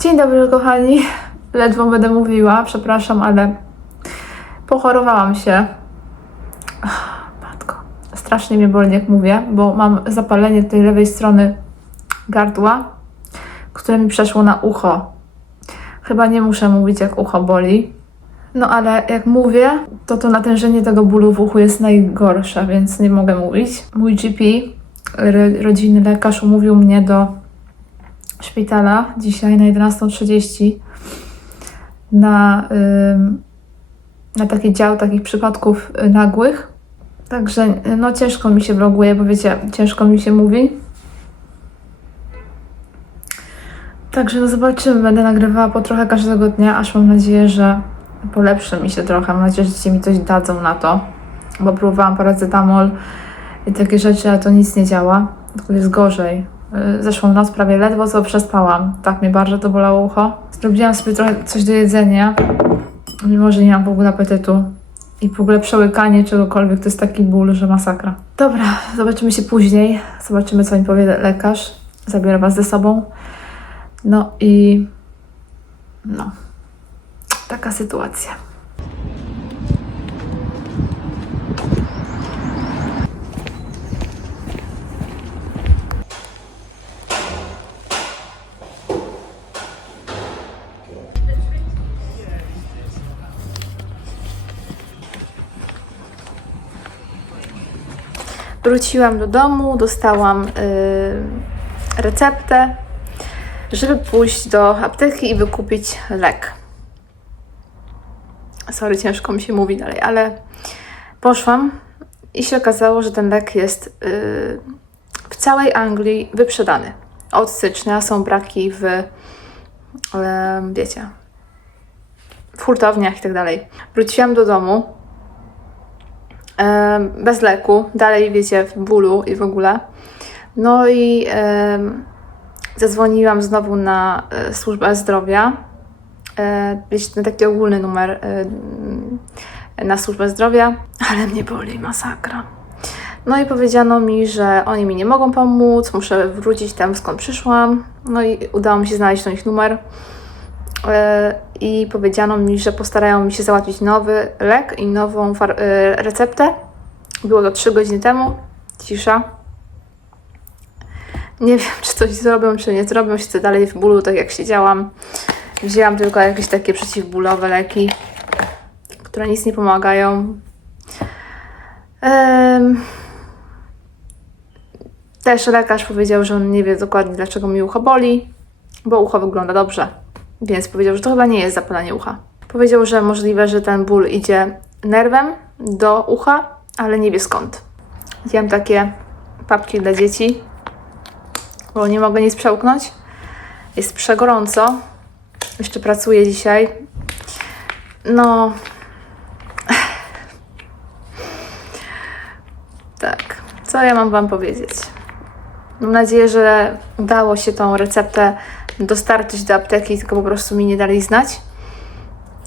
Dzień dobry, kochani. Ledwo będę mówiła, przepraszam, ale pochorowałam się. Ach, Matko, strasznie mnie boli, jak mówię, bo mam zapalenie tej lewej strony gardła, które mi przeszło na ucho. Chyba nie muszę mówić, jak ucho boli. No ale jak mówię, to to natężenie tego bólu w uchu jest najgorsze, więc nie mogę mówić. Mój GP, ro- rodzinny lekarz, umówił mnie do szpitala dzisiaj na 11.30 na, na taki dział takich przypadków y, nagłych. Także y, no ciężko mi się vloguje, bo wiecie, ciężko mi się mówi. Także no zobaczymy, będę nagrywała po trochę każdego dnia, aż mam nadzieję, że polepszy mi się trochę. Mam nadzieję, że ci mi coś dadzą na to, bo próbowałam paracetamol i takie rzeczy, ale to nic nie działa. Tylko jest gorzej. Y, Zeszłą noc prawie ledwo co przespałam. Tak mnie bardzo to bolało ucho. Zrobiłam sobie trochę coś do jedzenia, mimo że nie mam w ogóle apetytu. I w ogóle przełykanie czegokolwiek to jest taki ból, że masakra. Dobra, zobaczymy się później. Zobaczymy, co mi powie lekarz. Zabiorę Was ze sobą. No i. No. Taka sytuacja. Wróciłam do domu, dostałam y, receptę, żeby pójść do apteki i wykupić lek. Sorry, ciężko mi się mówi dalej, ale poszłam i się okazało, że ten lek jest y, w całej Anglii wyprzedany. Od stycznia są braki w, y, wiecie, w hurtowniach i tak dalej. Wróciłam do domu bez leku, dalej wiecie, w bólu i w ogóle. No i zadzwoniłam znowu na e, służbę zdrowia. E, wiecie, ten taki ogólny numer e, na służbę zdrowia, ale mnie boli masakra. No i powiedziano mi, że oni mi nie mogą pomóc, muszę wrócić tam skąd przyszłam. No i udało mi się znaleźć ten ich numer. I powiedziano mi, że postarają mi się załatwić nowy lek i nową e, receptę. Było to 3 godziny temu. Cisza. Nie wiem, czy coś zrobią, czy nie zrobią. Siedzę dalej w bólu, tak jak siedziałam. Wzięłam tylko jakieś takie przeciwbólowe leki, które nic nie pomagają. Też lekarz powiedział, że on nie wie dokładnie, dlaczego mi ucho boli, bo ucho wygląda dobrze. Więc powiedział, że to chyba nie jest zapalenie ucha. Powiedział, że możliwe, że ten ból idzie nerwem do ucha, ale nie wie skąd. Wziąłem takie papki dla dzieci, bo nie mogę nic przełknąć. Jest przegorąco. Jeszcze pracuję dzisiaj. No. Tak. Co ja mam Wam powiedzieć? Mam nadzieję, że udało się tą receptę dostarczyć do apteki, tylko po prostu mi nie dali znać.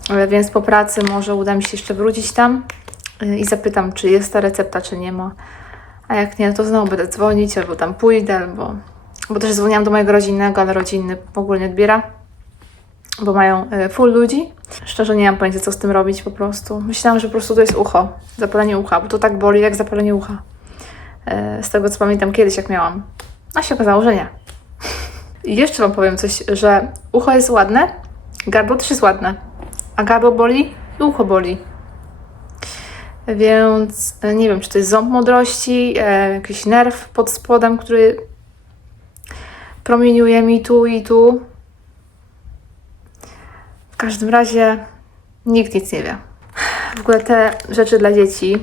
E, Więc po pracy może uda mi się jeszcze wrócić tam e, i zapytam, czy jest ta recepta, czy nie ma. A jak nie, to znowu będę dzwonić, albo tam pójdę, albo. Bo też dzwoniłam do mojego rodzinnego, ale rodzinny w ogóle nie odbiera, bo mają e, full ludzi. Szczerze nie mam pojęcia, co z tym robić po prostu. Myślałam, że po prostu to jest ucho, zapalenie ucha, bo to tak boli jak zapalenie ucha. Z tego co pamiętam kiedyś, jak miałam. A się okazało, że nie. I jeszcze Wam powiem coś, że ucho jest ładne, gardło też jest ładne, a gardło boli i ucho boli. Więc e, nie wiem, czy to jest ząb mądrości, e, jakiś nerw pod spodem, który promieniuje mi tu i tu. W każdym razie nikt nic nie wie. W ogóle te rzeczy dla dzieci,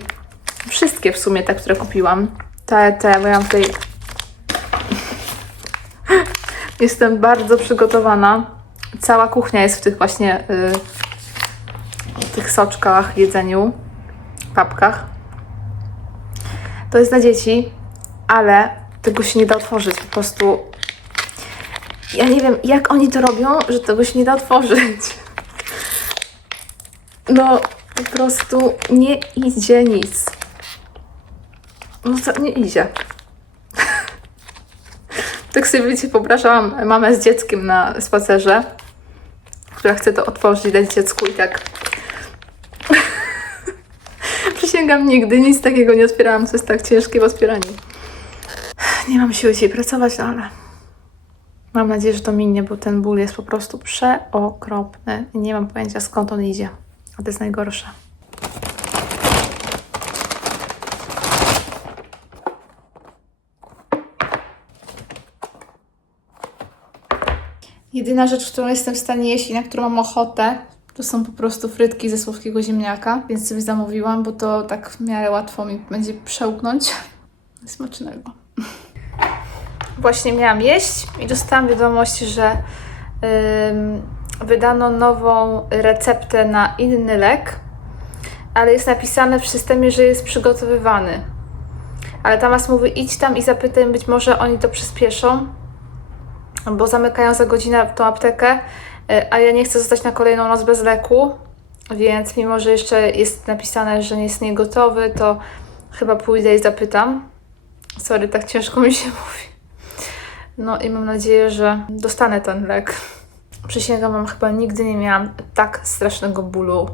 wszystkie w sumie te, które kupiłam, te, te, bo ja mam tutaj Jestem bardzo przygotowana. Cała kuchnia jest w tych właśnie y, w tych soczkach, jedzeniu, papkach. To jest dla dzieci, ale tego się nie da otworzyć. Po prostu ja nie wiem, jak oni to robią, że tego się nie da otworzyć. No, po prostu nie idzie nic. No to nie idzie. Tak sobie wiecie, popraszałam mamę z dzieckiem na spacerze która chce to otworzyć dać dziecku i tak... Przysięgam, nigdy nic takiego nie otwierałam, co jest tak ciężkie w otwieraniu. Nie mam siły dzisiaj pracować, no ale mam nadzieję, że to minie, bo ten ból jest po prostu przeokropny nie mam pojęcia skąd on idzie. A to jest najgorsze. Jedyna rzecz, którą jestem w stanie jeść i na którą mam ochotę, to są po prostu frytki ze słodkiego ziemniaka, więc sobie zamówiłam, bo to tak w miarę łatwo mi będzie przełknąć. Smacznego. Właśnie miałam jeść i dostałam wiadomość, że ym, wydano nową receptę na inny lek, ale jest napisane w systemie, że jest przygotowywany. Ale Tamas mówi, idź tam i zapytaj, być może oni to przyspieszą, bo zamykają za godzinę tą aptekę, y, a ja nie chcę zostać na kolejną noc bez leku, więc mimo, że jeszcze jest napisane, że nie jest niegotowy, to chyba pójdę i zapytam. Sorry, tak ciężko mi się mówi. No i mam nadzieję, że dostanę ten lek. Przysięgam wam, chyba nigdy nie miałam tak strasznego bólu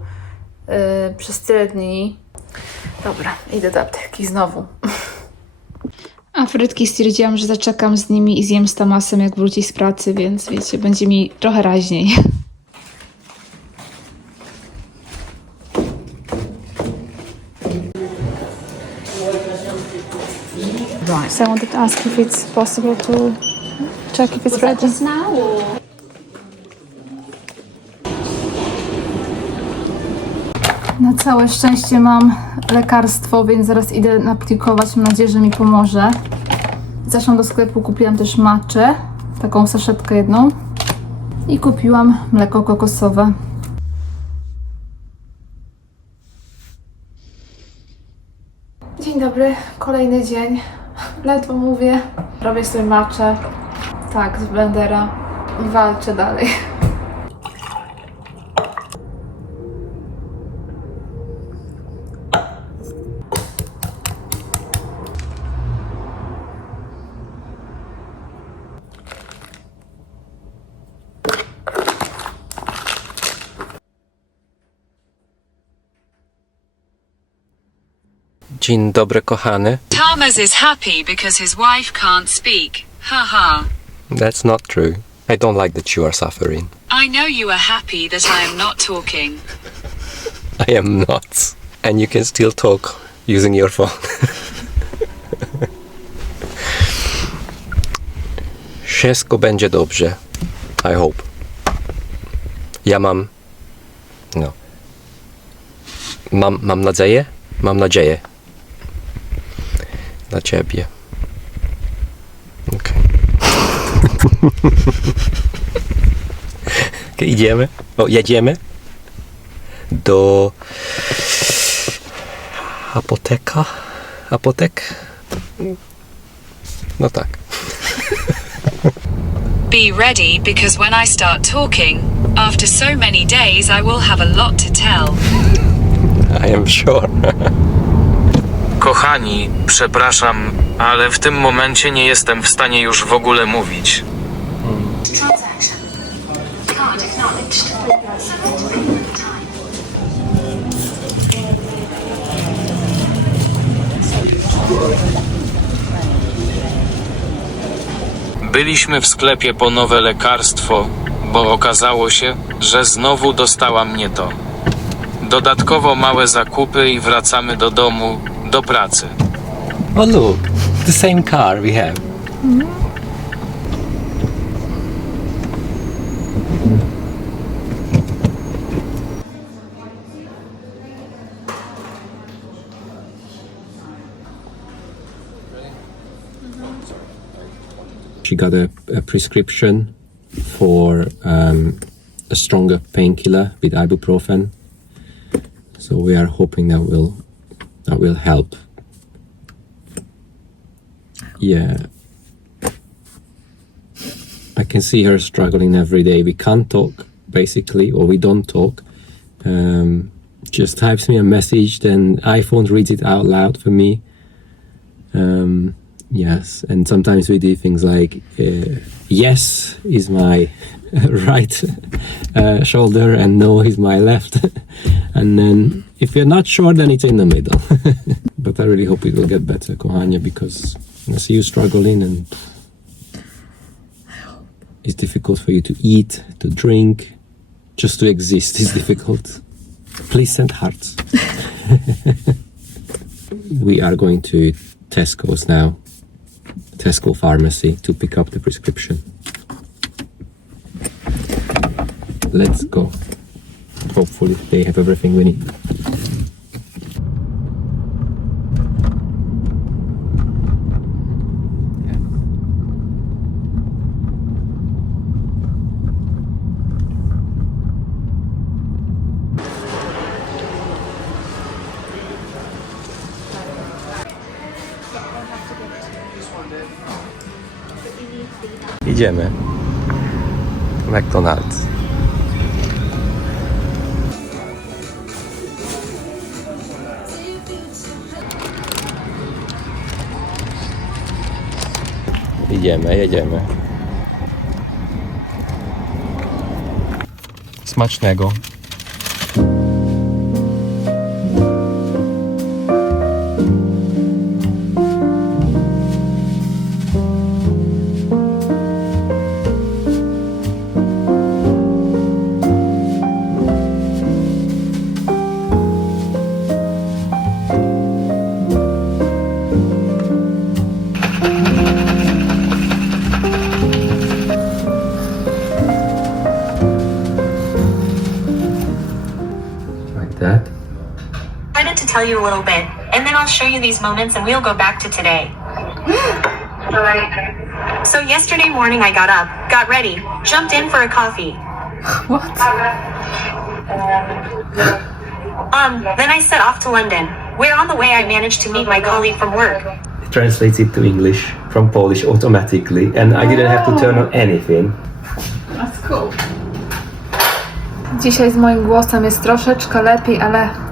yy, przez tyle dni. Dobra, idę do apteki znowu. A frytki stwierdziłam, że zaczekam z nimi i zjem z Tomasem, jak wróci z pracy, więc wiecie, będzie mi trochę raźniej. Right. So I wanted to ask if it's possible to check if it's ready. Now całe szczęście mam lekarstwo, więc zaraz idę aplikować. Mam nadzieję, że mi pomoże. Zeszłam do sklepu, kupiłam też maczę, taką saszetkę jedną. I kupiłam mleko kokosowe. Dzień dobry, kolejny dzień. Ledwo mówię. Robię sobie maczę. Tak, z blendera. I walczę dalej. Dzień dobry, kochany. Thomas is happy because his wife can't speak. Haha. That's not true. I don't like that you are suffering. I know you are happy that I am not talking. I am not. And you can still talk using your phone. Wszystko będzie dobrze. I hope. Ja mam. No. Mam, mam nadzieję? Mam nadzieję. Dla ciebie. Okej. Okej, idziemy. O, jedziemy do apoteka. Apotek? No tak. Be ready because when I start talking, after so many days, I will have a lot to tell. I am sure. Kochani, przepraszam, ale w tym momencie nie jestem w stanie już w ogóle mówić. Transaction. Card acknowledged. Time. Byliśmy w sklepie po nowe lekarstwo, bo okazało się, że znowu dostała mnie to. Dodatkowo małe zakupy i wracamy do domu, do pracy. Oh look, the same car we have. She got a, a prescription for um, a stronger painkiller with ibuprofen. So we are hoping that will that will help. Yeah. I can see her struggling every day. We can't talk, basically, or we don't talk. Um, just types me a message, then iPhone reads it out loud for me. Um, Yes, and sometimes we do things like uh, yes is my right uh, shoulder and no is my left, and then if you're not sure, then it's in the middle. but I really hope it will get better, Kohania, because I see you struggling and it's difficult for you to eat, to drink, just to exist is difficult. Please send hearts. we are going to Tesco's now. Tesco pharmacy to pick up the prescription. Let's go. Hopefully, they have everything we need. Idziemy. McDonald's. Idziemy, jedziemy. Smacznego. Tell you a little bit, and then I'll show you these moments and we'll go back to today. So yesterday morning I got up, got ready, jumped in for a coffee. What? Um, then I set off to London, where on the way I managed to meet my colleague from work. It translates it to English from Polish automatically, and I didn't have to turn on anything. That's cool. Dzisiaj z moim głosem jest troszeczkę lepiej, ale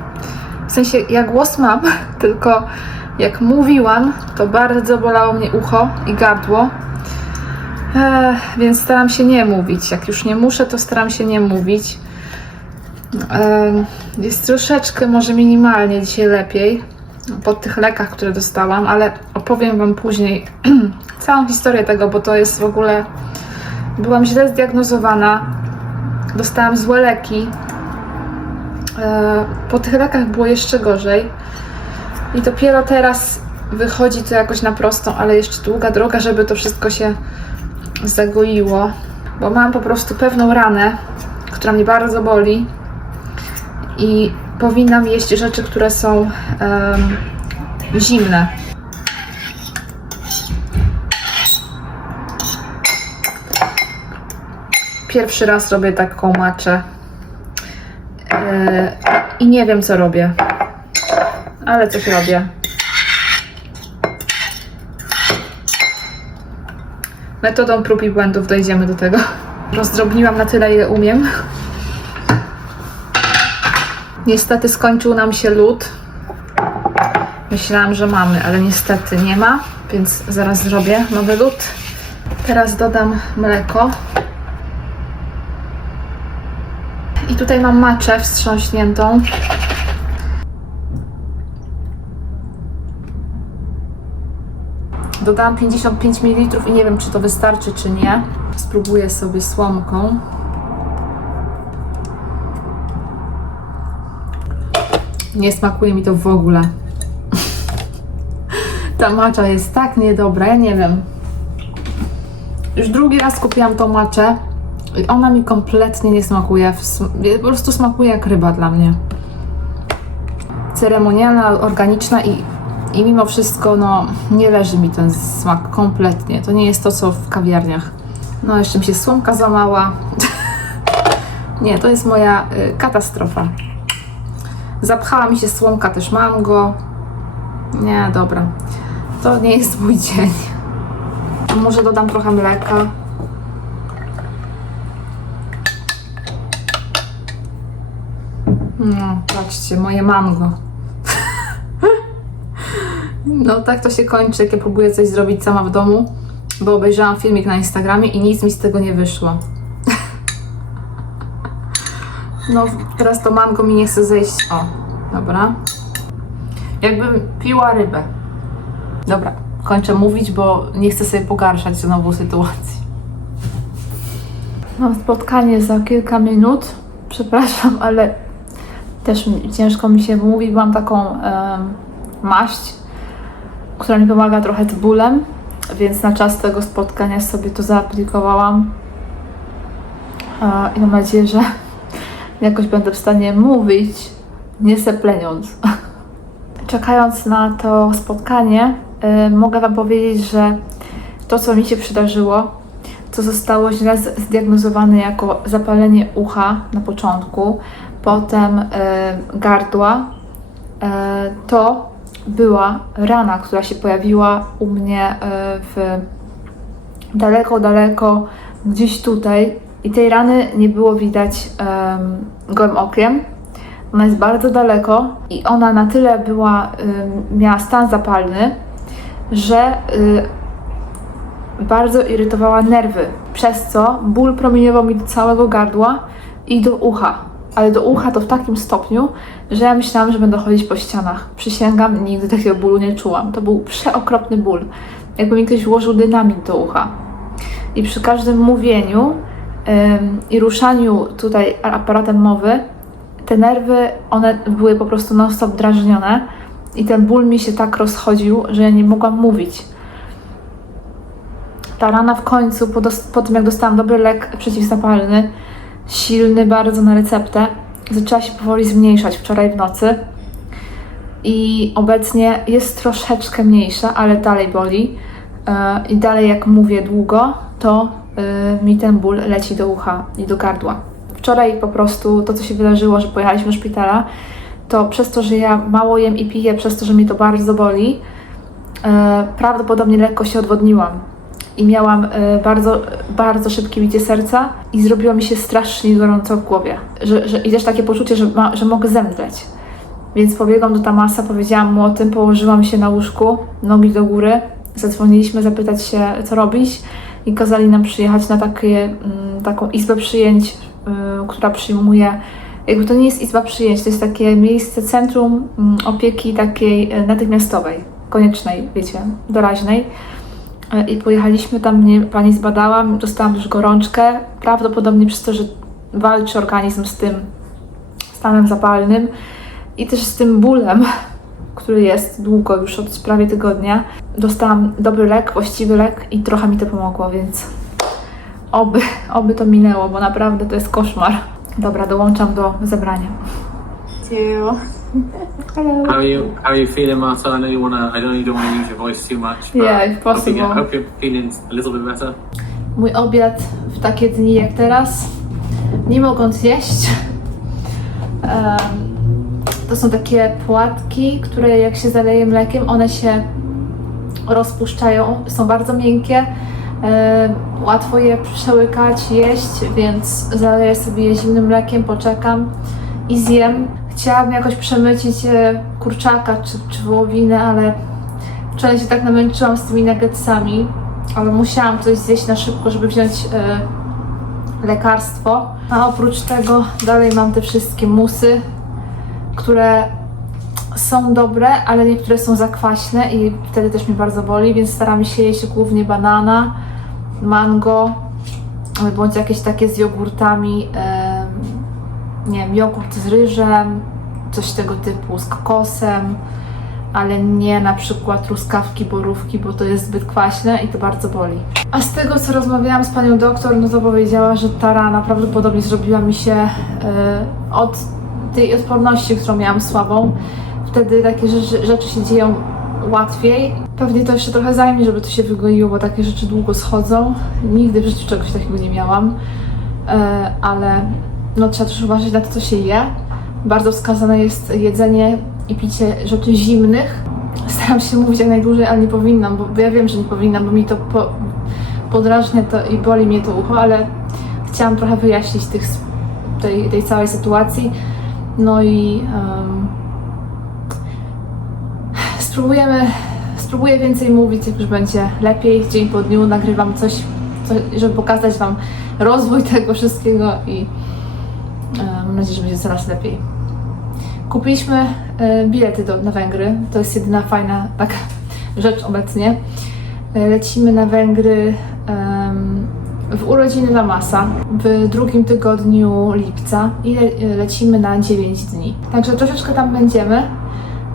w sensie ja głos mam, tylko jak mówiłam, to bardzo bolało mnie ucho i gardło. Ech, więc staram się nie mówić. Jak już nie muszę, to staram się nie mówić. Em, Jest troszeczkę, może minimalnie dzisiaj lepiej po tych lekach, które dostałam, ale opowiem Wam później całą historię tego, bo to jest w ogóle. Byłam źle zdiagnozowana, dostałam złe leki. E, Po tych lekach było jeszcze gorzej. I dopiero teraz wychodzi to jakoś na prostą, ale jeszcze długa droga, żeby to wszystko się zagoiło. Bo mam po prostu pewną ranę, która mnie bardzo boli. I powinnam jeść rzeczy, które są em, zimne. Pierwszy raz robię taką maczę. Yy, I nie wiem, co robię. Ale coś robię. Metodą prób i błędów dojdziemy do tego. Rozdrobniłam na tyle, ile umiem. Niestety skończył nam się lód. Myślałam, że mamy, ale niestety nie ma, więc zaraz zrobię nowy lód. Teraz dodam mleko. I tutaj mam maczę wstrząśniętą. Dodałam 55 ml i nie wiem, czy to wystarczy, czy nie. Spróbuję sobie słomką. Nie smakuje mi to w ogóle. Ta macza jest tak niedobra, ja nie wiem. Już drugi raz kupiłam tą maczę ona mi kompletnie nie smakuje. Po prostu smakuje jak ryba dla mnie. Ceremonialna, organiczna i, i mimo wszystko no, nie leży mi ten smak kompletnie. To nie jest to, co w kawiarniach. No, jeszcze mi się słomka zamała. nie, to jest moja y, katastrofa. Zapchała mi się słomka, też mam go. Nie, dobra. To nie jest mój dzień. Może dodam trochę mleka. No, patrzcie, moje mango. No tak to się kończy, jak ja próbuję coś zrobić sama w domu, bo obejrzałam filmik na Instagramie i nic mi z tego nie wyszło. No teraz to mango mi nie chce zejść. O, dobra. Jakbym piła rybę. Dobra, kończę mówić, bo nie chcę sobie pogarszać znowu sytuacji. Mam spotkanie za kilka minut. Przepraszam, ale też ciężko mi się mówi. Mam taką maść, która mi pomaga trochę z bólem, więc na czas tego spotkania sobie to zaaplikowałam. E, I mam nadzieję, że jakoś będę w stanie mówić, nie sepleniąc. Czekając na to spotkanie, y, mogę Wam powiedzieć, że to, co mi się przydarzyło, co zostało źle zdiagnozowane jako zapalenie ucha na początku, potem y, gardła, y, to była rana, która się pojawiła u mnie y, w daleko, daleko gdzieś tutaj i tej rany nie było widać gołym okiem. Ona jest bardzo daleko i ona na tyle była, miała stan zapalny, że bardzo irytowała nerwy, przez co ból promieniował mi do całego gardła i do ucha. Ale do ucha to w takim stopniu, że ja myślałam, że będę chodzić po ścianach. Przysięgam, nigdy takiego bólu nie czułam. To był przeokropny ból. Jakby mi ktoś włożył dynamit do ucha. I przy każdym mówieniu ym, i ruszaniu tutaj aparatem mowy, te nerwy, one były po prostu non-stop drażnione i ten ból mi się tak rozchodził, że ja nie mogłam mówić. Ta rana w końcu, po, po tym jak dostałam dobry lek przeciwzapalny, silny bardzo na receptę, zaczęła się powoli zmniejszać wczoraj w nocy i obecnie jest troszeczkę mniejsza, ale dalej boli. E, I dalej jak mówię długo, to e, mi ten ból leci do ucha i do gardła. Wczoraj po prostu to, co się wydarzyło, że pojechaliśmy do szpitala, to przez to, że ja mało jem i piję, przez to, że mi to bardzo boli, e, prawdopodobnie lekko się odwodniłam. I miałam e, bardzo, bardzo szybkie bicie serca i zrobiło mi się strasznie gorąco w głowie. Że, że, I też takie poczucie, że, ma, że mogę zemdleć. Więc pobiegłam do Tamasa, powiedziałam mu o tym, położyłam się na łóżku, nogi do góry, zadzwoniliśmy zapytać się, co robić i kazali nam przyjechać na takie, mm, taką izbę przyjęć, y, która przyjmuje, jakby to nie jest izba przyjęć, to jest takie miejsce, centrum mm, opieki takiej y, natychmiastowej, koniecznej, wiecie, doraźnej. Y, I pojechaliśmy tam, mnie pani zbadała, dostałam już gorączkę, prawdopodobnie przez to, że walczy organizm z tym stanem zapalnym i też z tym bólem, który jest długo, już od prawie tygodnia. Dostałam dobry lek, właściwy lek i trochę mi to pomogło, więc oby, oby to minęło, bo naprawdę to jest koszmar. Dobra, dołączam do zebrania. Hello. How are you? How are you feeling, Martha? I know you wanna. I know you don't wanna use your voice too much. But Yeah, if hoping you- possible. I hope you're feeling a little bit better. Mój obiad w takie dni jak teraz, nie mogąc jeść, em, to są takie płatki, które jak się zaleje mlekiem, one się rozpuszczają, są bardzo miękkie, em, łatwo je przełykać, jeść, więc zaleję sobie je zimnym mlekiem, poczekam i zjem. Chciałabym jakoś przemycić e, kurczaka czy, czy wołowinę, ale wczoraj się tak namęczyłam z tymi nuggetsami, ale musiałam coś zjeść na szybko, żeby wziąć e, lekarstwo. A oprócz tego dalej mam te wszystkie musy, które są dobre, ale niektóre są zakwaśne i wtedy też mnie bardzo boli, więc staram się jeść głównie banana, mango, e, bądź jakieś takie z jogurtami, em, nie wiem, jogurt z ryżem, coś tego typu, z kokosem, ale nie na przykład truskawki, borówki, bo to jest zbyt kwaśne i to bardzo boli. A z tego, co rozmawiałam z panią doktor, no to powiedziała, że ta rana prawdopodobnie zrobiła mi się e, od tej odporności, którą miałam słabą. Wtedy takie rzeczy, rzeczy się dzieją łatwiej. Pewnie to jeszcze trochę zajmie, żeby to się wygoiło, bo takie rzeczy długo schodzą. Nigdy w życiu czegoś takiego nie miałam, e, ale no, trzeba też uważać na to, co się je. Bardzo wskazane jest jedzenie i picie rzeczy zimnych. Staram się mówić jak najdłużej, ale nie powinnam, bo, ja wiem, że nie powinnam, bo mi to po, podrażnia to i boli mnie to ucho, ale chciałam trochę wyjaśnić tych, tej, tej całej sytuacji. No i em, spróbujemy spróbuję więcej mówić, jak już będzie lepiej. Dzień po dniu nagrywam coś, co, żeby pokazać Wam rozwój tego wszystkiego i mam nadzieję, że będzie coraz lepiej. Kupiliśmy e, bilety do, na Węgry. To jest jedyna fajna taka rzecz obecnie. E, Lecimy na Węgry em, w urodziny Lamasa w drugim tygodniu lipca i le, lecimy na 9 dni. Także troszeczkę tam będziemy,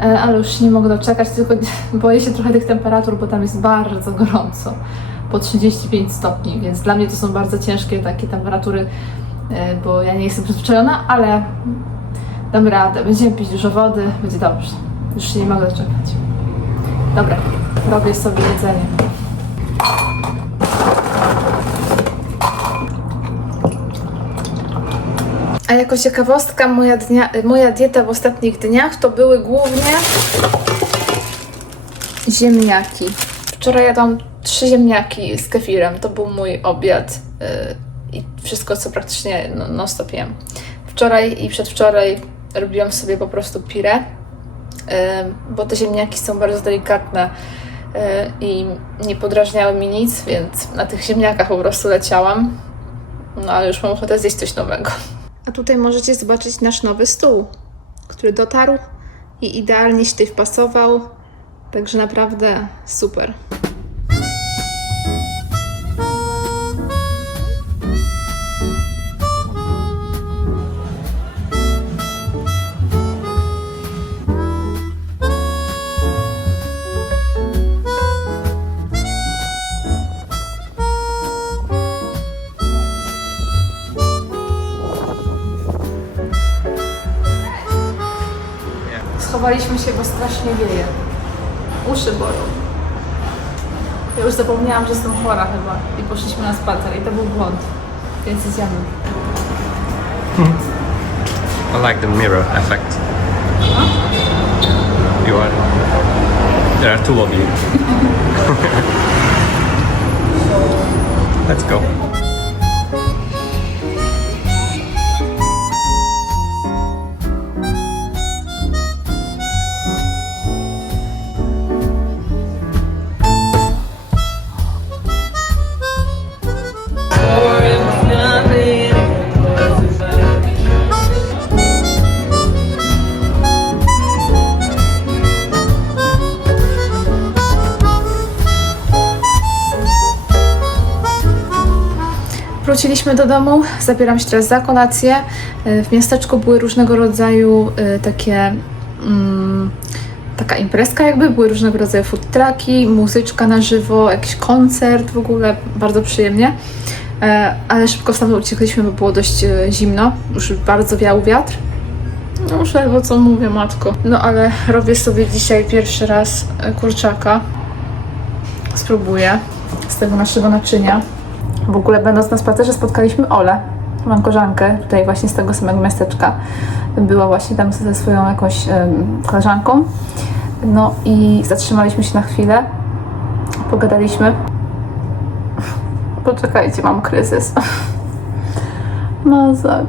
e, ale już nie mogę doczekać, tylko boję się trochę tych temperatur, bo tam jest bardzo gorąco, po 35 stopni, więc dla mnie to są bardzo ciężkie takie temperatury, e, bo ja nie jestem przyzwyczajona, ale damy radę. Będziemy pić dużo wody, będzie dobrze. Już się nie mogę doczekać. Dobra, robię sobie jedzenie. A jako ciekawostka, moja, dnia, moja dieta w ostatnich dniach to były głównie ziemniaki. Wczoraj jadłam trzy ziemniaki z kefirem. To był mój obiad yy, i wszystko, co praktycznie no, non stop jem. Wczoraj i przedwczoraj robiłam sobie po prostu pire, yy, bo te ziemniaki są bardzo delikatne yy, i nie podrażniały mi nic, więc na tych ziemniakach po prostu leciałam. No ale już mam ochotę zjeść coś nowego. A tutaj możecie zobaczyć nasz nowy stół, który dotarł i idealnie się tutaj wpasował. Także naprawdę super. Schowaliśmy się, bo strasznie wieje. Uszy bolą. Ja już zapomniałam, że jestem chora chyba i poszliśmy na spacer i to był błąd. Więc idziemy. I like the mirror effect. You are. There are two of you. Let's go. Wróciliśmy do domu, zabieram się teraz za kolację. E, W miasteczku były różnego rodzaju e, takie. Mm, taka imprezka jakby, były różnego rodzaju food trucki, muzyczka na żywo, jakiś koncert w ogóle, bardzo przyjemnie. E, Ale szybko stamtąd uciekliśmy, bo było dość zimno, już bardzo wiał wiatr. No już ledwo co mówię, matko. No ale robię sobie dzisiaj pierwszy raz kurczaka. Spróbuję z tego naszego naczynia. W ogóle będąc na spacerze spotkaliśmy Olę, moją koleżankę, tutaj właśnie z tego samego miasteczka. Była właśnie tam ze swoją jakąś em, koleżanką. No i zatrzymaliśmy się na chwilę, pogadaliśmy. Poczekajcie, mam kryzys. Mazak.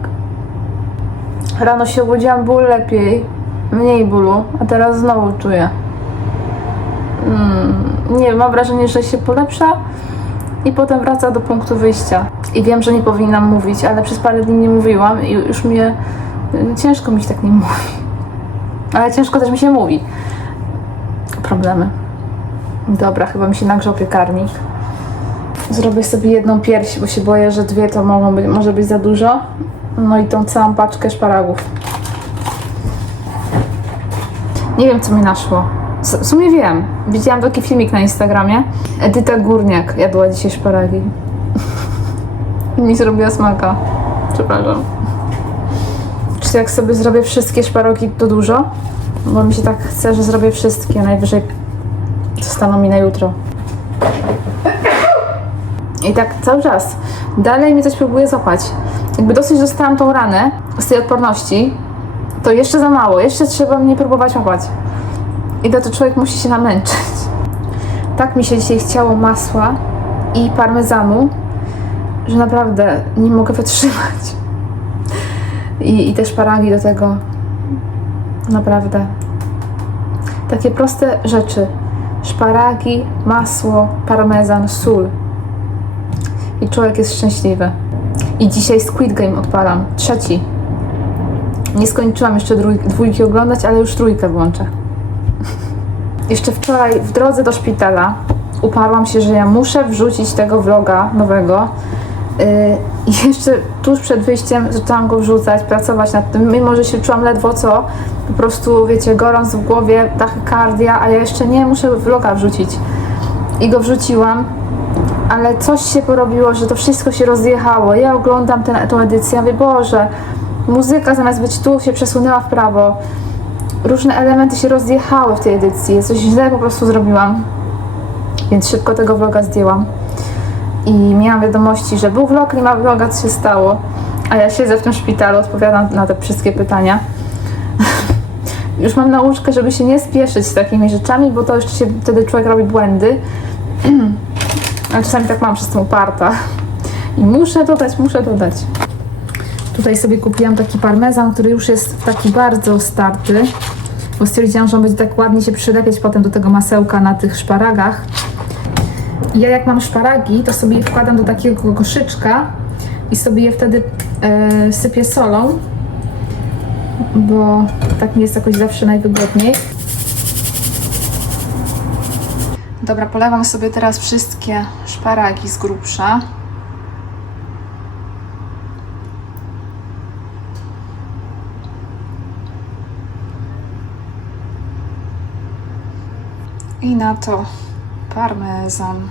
Rano się obudziłam, było lepiej, mniej bólu, a teraz znowu czuję. Mm, nie mam wrażenie, że się polepsza, i potem wraca do punktu wyjścia. I wiem, że nie powinnam mówić, ale przez parę dni nie mówiłam i już mnie. no, Ciężko mi się tak nie mówi. Ale ciężko też mi się mówi. Problemy. Dobra, chyba mi się nagrzał piekarnik. Zrobię sobie jedną pierś, bo się boję, że dwie to mogą być, może być za dużo. No i tą całą paczkę szparagów. Nie wiem, co mi naszło. W sumie wiem. Widziałam taki filmik na Instagramie. Edyta Górniak jadła dzisiaj szparagi. mi zrobiła smaka. Przepraszam. Czy jak sobie zrobię wszystkie szparogi, to dużo? Bo mi się tak chce, że zrobię wszystkie. Najwyżej zostaną mi na jutro. I tak cały czas. Dalej mnie coś próbuje złapać. Jakby dosyć dostałam tą ranę z tej odporności, to jeszcze za mało. Jeszcze trzeba mnie próbować łapać. I to, to człowiek musi się namęczyć. Tak mi się dzisiaj chciało masła i parmezanu, że naprawdę nie mogę wytrzymać. I, i te szparagi do tego. Naprawdę. Takie proste rzeczy. szparagi, masło, parmezan, sól. I człowiek jest szczęśliwy. I dzisiaj Squid Game odpalam. Trzeci. Nie skończyłam jeszcze dwójki oglądać, ale już trójkę włączę. Jeszcze wczoraj w drodze do szpitala uparłam się, że ja muszę wrzucić tego vloga nowego. Yy, I jeszcze tuż przed wyjściem zaczęłam go wrzucać, pracować nad tym, mimo że się czułam ledwo co, po prostu, wiecie, gorąc w głowie, tachykardia, a ja jeszcze nie muszę vloga wrzucić. I go wrzuciłam, ale coś się porobiło, że to wszystko się rozjechało. Ja oglądam tę edycję, ja mówię, Boże, muzyka zamiast być tu się przesunęła w prawo. Różne elementy się rozjechały w tej edycji, coś źle po prostu zrobiłam. Więc szybko tego vloga zdjęłam. I miałam wiadomości, że był vlog, nie ma vloga, co się stało. A ja siedzę w tym szpitalu, odpowiadam na te wszystkie pytania. Już mam nauczkę, żeby się nie spieszyć z takimi rzeczami, bo to jeszcze się wtedy człowiek robi błędy. Ale czasami tak mam, że jestem uparta. I muszę dodać, muszę dodać. Tutaj sobie kupiłam taki parmezan, który już jest taki bardzo starty, bo stwierdziłam, że on będzie tak ładnie się przylepiać potem do tego masełka na tych szparagach. Ja jak mam szparagi, to sobie je wkładam do takiego koszyczka i sobie je wtedy e, sypię solą, bo tak mi jest jakoś zawsze najwygodniej. Dobra, polewam sobie teraz wszystkie szparagi z grubsza. I na to parmezan.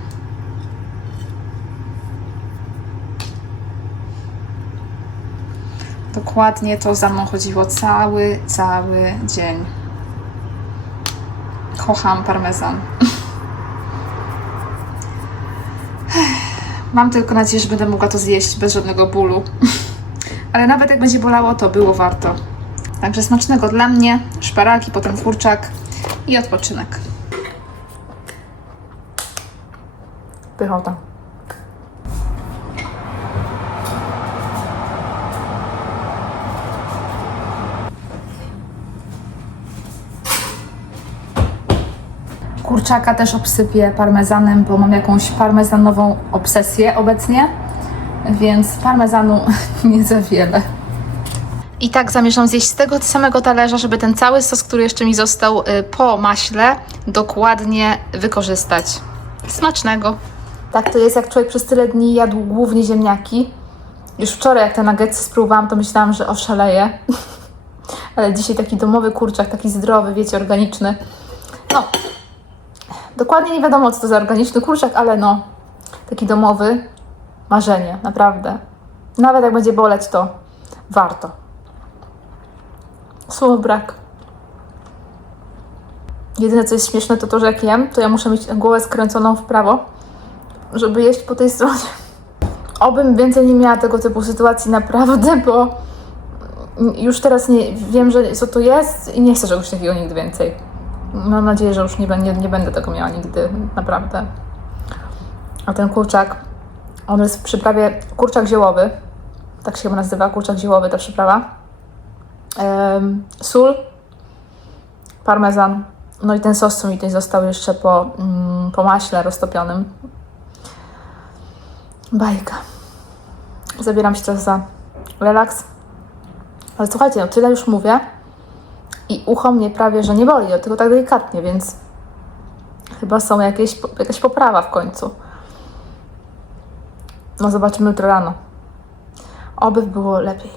Dokładnie to za mną chodziło cały, cały dzień. Kocham parmezan. Mam tylko nadzieję, że będę mogła to zjeść bez żadnego bólu. Ale nawet jak będzie bolało, to było warto. Także smacznego dla mnie, szparagi, potem kurczak i odpoczynek. Pychota. Kurczaka też obsypię parmezanem, bo mam jakąś parmezanową obsesję obecnie, więc parmezanu nie za wiele. I tak zamierzam zjeść z tego samego talerza, żeby ten cały sos, który jeszcze mi został y, po maśle, dokładnie wykorzystać. Smacznego! Tak to jest, jak człowiek przez tyle dni jadł głównie ziemniaki. Już wczoraj, jak te nuggetsy spróbowałam, to myślałam, że oszaleję. Ale dzisiaj taki domowy kurczak, taki zdrowy, wiecie, organiczny. No, dokładnie nie wiadomo, co to za organiczny kurczak, ale no, taki domowy, marzenie, naprawdę. Nawet jak będzie boleć, to warto. Słów brak. Jedyne, co jest śmieszne, to to, że jak jem, to ja muszę mieć głowę skręconą w prawo, żeby jeść po tej stronie. Obym więcej nie miała tego typu sytuacji naprawdę, bo już teraz nie wiem, że co to jest i nie chcę czegoś takiego nigdy więcej. Mam nadzieję, że już nie, nie, nie będę tego miała nigdy, naprawdę. A ten kurczak, on jest w przyprawie kurczak ziołowy, tak się nazywa, kurczak ziołowy ta przyprawa. Sól, parmezan, no i ten sos, co mi tutaj został jeszcze po, mm, po maśle roztopionym. Bajka. Zabieram się teraz za relaks. Ale słuchajcie, no tyle już mówię i ucho mnie prawie, że nie boli, tylko tak delikatnie, więc chyba są jakieś, jakaś poprawa w końcu. No zobaczymy jutro rano. Oby było lepiej.